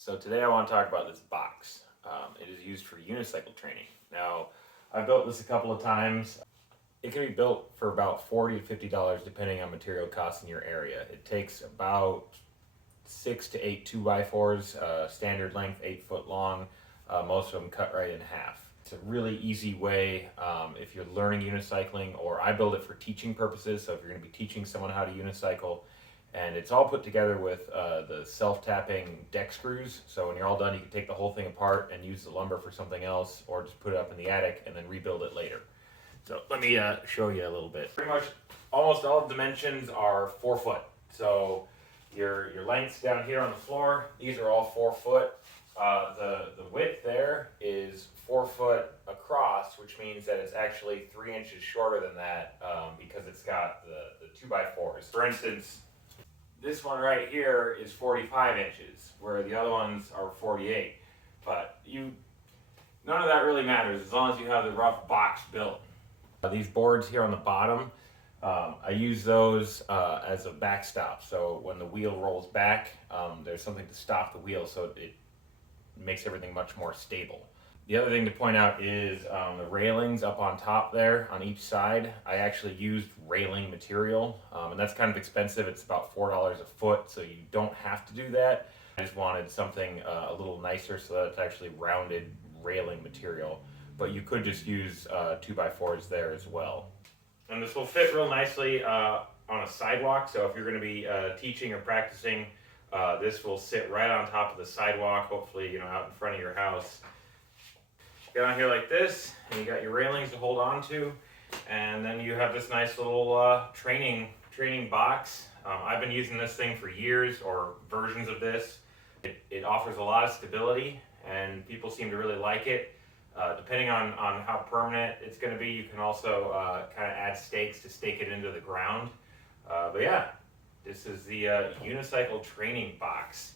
So today I want to talk about this box. It is used for unicycle training. Now, I've built this a couple of times. It can be built for about $40 to $50 depending on material costs in your area. It takes about 6 to 8 2x4s, standard length, 8 foot long, most of them cut right in half. It's a really easy way if you're learning unicycling, or I build it for teaching purposes, so if you're going to be teaching someone how to unicycle. And it's all put together with the self-tapping deck screws. So when you're all done, you can take the whole thing apart and use the lumber for something else, or just put it up in the attic and then rebuild it later. So let me show you a little bit. Pretty much almost all dimensions are 4 foot. So your lengths down here on the floor, these are all 4 foot. The width there is 4 foot across, which means that it's actually 3 inches shorter than that because it's got the 2x4s. For instance, this one right here is 45 inches, where the other ones are 48. But none of that really matters as long as you have the rough box built. These boards here on the bottom, I use those as a backstop. So when the wheel rolls back, there's something to stop the wheel, so it makes everything much more stable. The other thing to point out is the railings up on top there on each side. I actually used railing material, and that's kind of expensive. It's about $4 a foot, so you don't have to do that. I just wanted something a little nicer so that it's actually rounded railing material, but you could just use 2x4s there as well. And this will fit real nicely on a sidewalk, so if you're going to be teaching or practicing, this will sit right on top of the sidewalk, hopefully out in front of your house. Get on here like this, and you got your railings to hold on to, and then you have this nice little training box. I've been using this thing for years, or versions of this. It offers a lot of stability, and people seem to really like it. Depending on how permanent it's going to be, you can also kind of add stakes to stake it into the ground. But yeah, this is the Unicycle training box.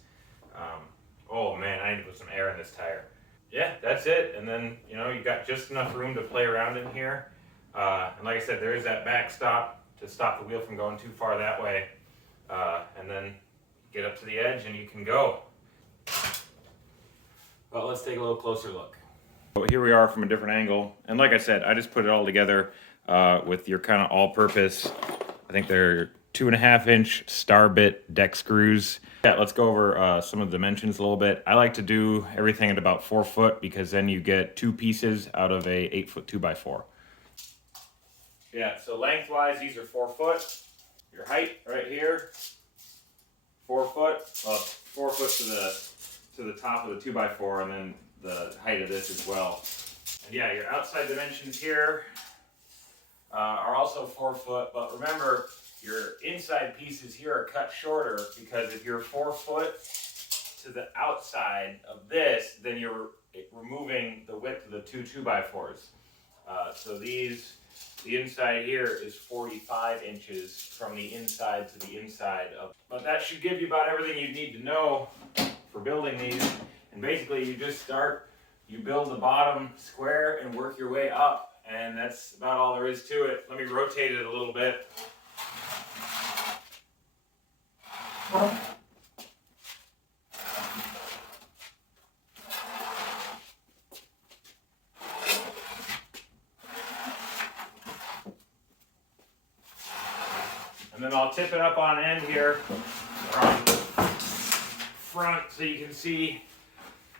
Oh man, I need to put some air in this tire. Yeah, that's it. And then, you got just enough room to play around in here. And like I said, there is that backstop to stop the wheel from going too far that way. And then get up to the edge and you can go. Well, let's take a little closer look. So here we are from a different angle. And like I said, I just put it all together with your kind of all-purpose, I think they're 2.5-inch star bit deck screws. Yeah, let's go over some of the dimensions a little bit. I like to do everything at about 4 foot because then you get 2 pieces out of a 8 foot 2x4. Yeah, so lengthwise, these are 4 foot. Your height right here, 4 foot. Well, 4 foot to the top of the 2x4, and then the height of this as well. And yeah, your outside dimensions here are also 4 foot, but remember, your inside pieces here are cut shorter because if you're 4 foot to the outside of this, then you're removing the width of the 2x4s. So the inside here is 45 inches from the inside to the inside but that should give you about everything you need to know for building these. And basically you build the bottom square and work your way up, and that's about all there is to it. Let me rotate it a little bit. And then I'll tip it up on end here, or on the front, so you can see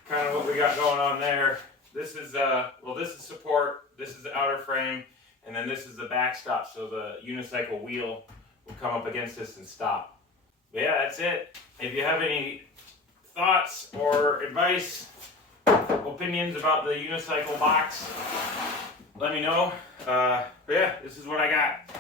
kind of what we got going on there. This is this is support, this is the outer frame, and then this is the backstop, so the unicycle wheel will come up against this and stop. But yeah, that's it. If you have any thoughts or advice, opinions about the unicycle box, let me know. But yeah, this is what I got.